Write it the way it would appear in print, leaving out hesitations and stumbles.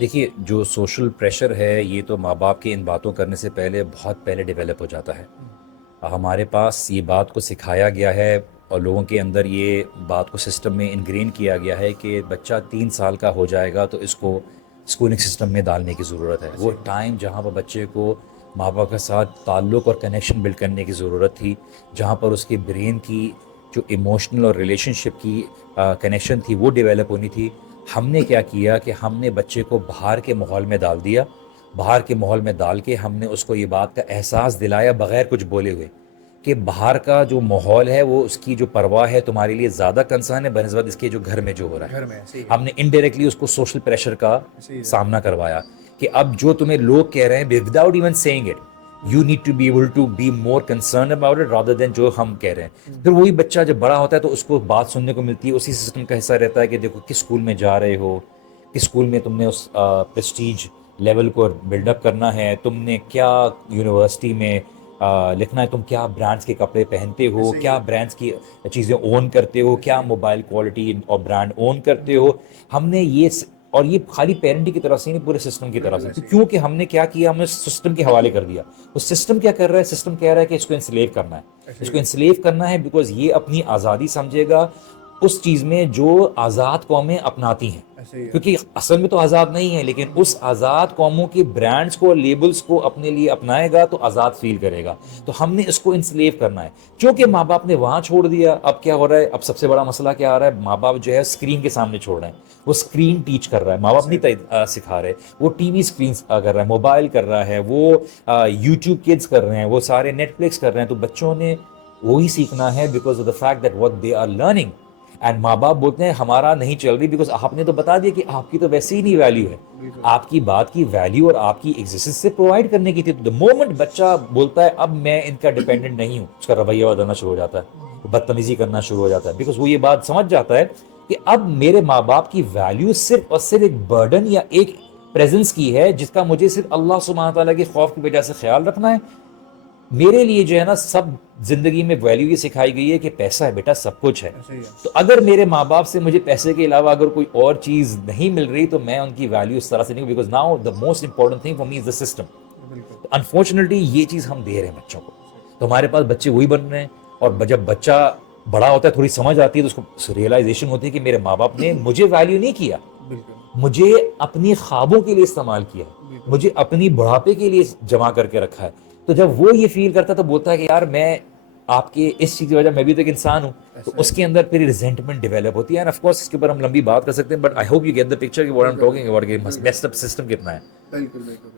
دیکھیے جو social pressure ہے یہ تو ماں باپ کے ان باتوں کرنے سے پہلے بہت پہلے ڈیولپ ہو جاتا ہے. ہمارے پاس یہ بات کو سکھایا گیا ہے اور لوگوں کے اندر یہ بات کو سسٹم میں انگرین کیا گیا ہے کہ بچہ 3 سال کا ہو جائے گا تو اس کو اسکولنگ سسٹم میں ڈالنے کی ضرورت ہے. وہ ٹائم جہاں پر بچے کو ماں باپ کے ساتھ تعلق اور کنیکشن بلڈ کرنے کی ضرورت تھی، جہاں پر اس کے برین کی جو ایموشنل اور ریلیشن شپ کی کنیکشن تھی وہ ڈیولپ ہونی تھی. ہم نے کیا کیا کہ ہم نے بچے کو باہر کے ماحول میں ڈال دیا. باہر کے ماحول میں ڈال کے ہم نے اس کو یہ بات کا احساس دلایا بغیر کچھ بولے ہوئے کہ باہر کا جو ماحول ہے وہ اس کی جو پرواہ ہے تمہارے لیے زیادہ کنسرن ہے بنسبت اس کے جو گھر میں جو ہو رہا گھر ہے. میں صحیح ہے. ہم نے انڈائریکٹلی اس کو سوشل پریشر کا سامنا کروایا کہ اب جو تمہیں لوگ کہہ رہے ہیں without even seeing it you need to be able to be more concern about it rather than جو ہم کہہ رہے ہیں. پھر وہی بچہ جب بڑا ہوتا ہے تو اس کو بات سننے کو ملتی ہے، اسی سسٹم کا حصہ رہتا ہے کہ دیکھو کس اسکول میں جا رہے ہو، کس اسکول میں تم نے اس پریسٹیج لیول کو بلڈ اپ کرنا ہے، تم نے کیا یونیورسٹی میں لکھنا ہے، تم کیا برانڈس کے کپڑے پہنتے ہو، کیا برانڈس کی چیزیں اون کرتے ہو، کیا موبائل کوالٹی اور برانڈ اون کرتے ہو. ہم نے یہ اور یہ خالی پیرنٹنگ کی طرف سے نہیں پورے سسٹم کی طرف سے، کیونکہ ہم نے کیا کیا، ہم نے سسٹم کے حوالے کر دیا. وہ سسٹم کیا کر رہا ہے، سسٹم کہہ رہا ہے کہ اس کو انسلیو کرنا ہے، اس کو انسلیو کرنا ہے بیکاز یہ اپنی آزادی سمجھے گا اس چیز میں جو آزاد قومیں اپناتی ہیں. کیونکہ اصل میں تو آزاد نہیں ہے، لیکن اس آزاد قوموں کے برانڈز کو اور لیبلز کو اپنے لیے اپنائے گا تو آزاد فیل کرے گا. تو ہم نے اس کو انسلیو کرنا ہے. چونکہ ماں باپ نے وہاں چھوڑ دیا، اب کیا ہو رہا ہے، اب سب سے بڑا مسئلہ کیا آ رہا ہے، ماں باپ جو ہے اسکرین کے سامنے چھوڑ رہے ہیں. وہ اسکرین ٹیچ کر رہا ہے، ماں باپ نہیں سکھا رہے. وہ ٹی وی اسکرین کر رہا ہے، موبائل کر رہا ہے، وہ یوٹیوب کڈس کر رہے ہیں، وہ سارے نیٹ فلکس کر رہے ہیں. تو بچوں نے وہی سیکھنا ہے because of the fact that what they are learning. And ماں باپ بولتے ہیں ہمارا نہیں چل رہی بیکاز آپ نے تو بتا دیا کہ آپ کی تو ویسے ہی نہیں ویلیو ہے. آپ کی بات کی ویلیو اور آپ کی ایگزسٹنس سے پرووائڈ کرنے کی تھی. دا مومنٹ بچہ بولتا ہے اب میں ان کا ڈیپینڈنٹ نہیں ہوں، اس کا رویہ بدلنا شروع ہو جاتا ہے، بدتمیزی کرنا شروع ہو جاتا ہے بیکاز وہ یہ بات سمجھ جاتا ہے کہ اب میرے ماں باپ کی ویلیو صرف اور صرف ایک برڈن یا ایک پریزنس کی ہے جس کا مجھے صرف اللہ سبحانہ تعالیٰ کے خوف کی وجہ سے خیال رکھنا ہے. میرے لیے جو ہے نا سب زندگی میں ویلیو یہ سکھائی گئی ہے کہ پیسہ ہے بیٹا سب کچھ ہے. تو اگر میرے ماں باپ سے مجھے پیسے کے علاوہ اگر کوئی اور چیز نہیں مل رہی تو میں ان کی ویلیو اس طرح سے نہیں، because now the most important thing for me is the system. Unfortunately یہ چیز ہم دے رہے ہیں بچوں کو، تو ہمارے پاس بچے وہی بن رہے ہیں. اور جب بچہ بڑا ہوتا ہے تھوڑی سمجھ آتی ہے تو اس کو ریئلائزیشن ہوتی ہے کہ میرے ماں باپ نے مجھے ویلیو نہیں کیا، مجھے اپنی خوابوں کے لیے استعمال کیا، مجھے اپنی بڑھاپے کے لیے جمع کر کے رکھا ہے. تو جب وہ یہ فیل کرتا ہے تو بولتا ہے کہ یار میں آپ کے اس چیز کی وجہ میں بھی تو ایک انسان ہوں. تو اس کے اندر پھر ریزنٹمنٹ ڈیولپ ہوتی ہے. اینڈ آف کورس اس کے اوپر ہم لمبی بات کر سکتے ہیں but I hope you get the picture کہ what I am talking about کہ میسڈ اپ سسٹم کتنا ہے. بالکل بالکل.